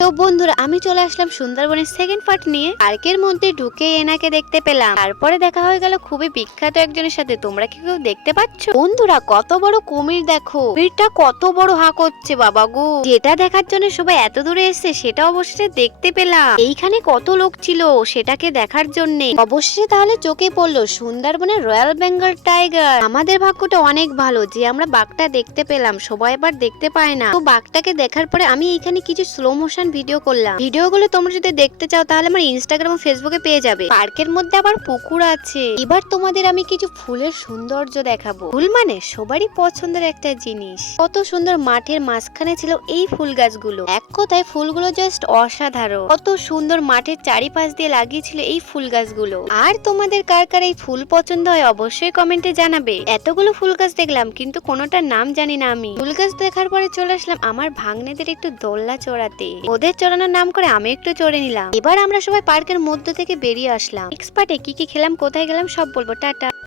তো বন্ধুরা আমি চলে আসলাম সুন্দরবনের সেকেন্ড পার্ট নিয়ে। পার্কের মধ্যে ঢুকে এনাকে দেখতে পেলাম, তারপরে দেখা হয়ে গেল খুবই বিখ্যাত একজনের সাথে। তোমরা কি কেউ দেখতে পাচ্ছ বন্ধুরা? কত বড় কুমির দেখো, কুমিরটা কত বড় হা করছে বাবা গো। যেটা দেখার জন্য সবাই এত দূরে এসেছে সেটা অবশ্যই দেখতে পেলাম। এইখানে কত লোক ছিল সেটাকে দেখার জন্য। অবশ্যই তাহলে চোখে পড়লো সুন্দরবনের রয়্যাল বেঙ্গল টাইগার। আমাদের ভাগ্যটা অনেক ভালো যে আমরা বাঘটা দেখতে পেলাম, সবাই আবার দেখতে পায় না। তো বাঘটাকে দেখার পরে আমি এখানে কিছু স্লো মোশন ভিডিও করলাম। ভিডিওগুলো তোমরা যদি দেখতে চাও তাহলে আমার ইনস্টাগ্রাম ও ফেসবুকে পেয়ে যাবে। পার্কের মধ্যে আবার পুকুর আছে। এবার তোমাদের আমি কিছু ফুলের সৌন্দর্য দেখাবো। ফুল মানে সবারই পছন্দের একটা জিনিস। কত সুন্দর মাঠের মাঝখানে ছিল এই ফুল গাছগুলো। এক কথায় ফুলগুলো জাস্ট অসাধারণ। কত সুন্দর মাঠের চারিপাশ দিয়ে লাগিয়েছিল এই ফুল গাছগুলো। আর তোমাদের কার কার এই ফুল পছন্দ হয় অবশ্যই কমেন্টে জানাবে। এতগুলো ফুল গাছ দেখলাম কিন্তু কোনোটার নাম জানি না আমি। ফুল গাছ দেখার পরে চলে আসলাম আমার ভাগ্নেদের একটু দোলনা চড়াতে। ওদের চড়ানোর নাম করে আমি একটু চড়ে নিলাম। এবার আমরা সবাই পার্কের মধ্য থেকে বেরিয়ে আসলাম। নেক্সট পার্টে কি কি খেলাম, কোথায় গেলাম সব বলবো। টাটা।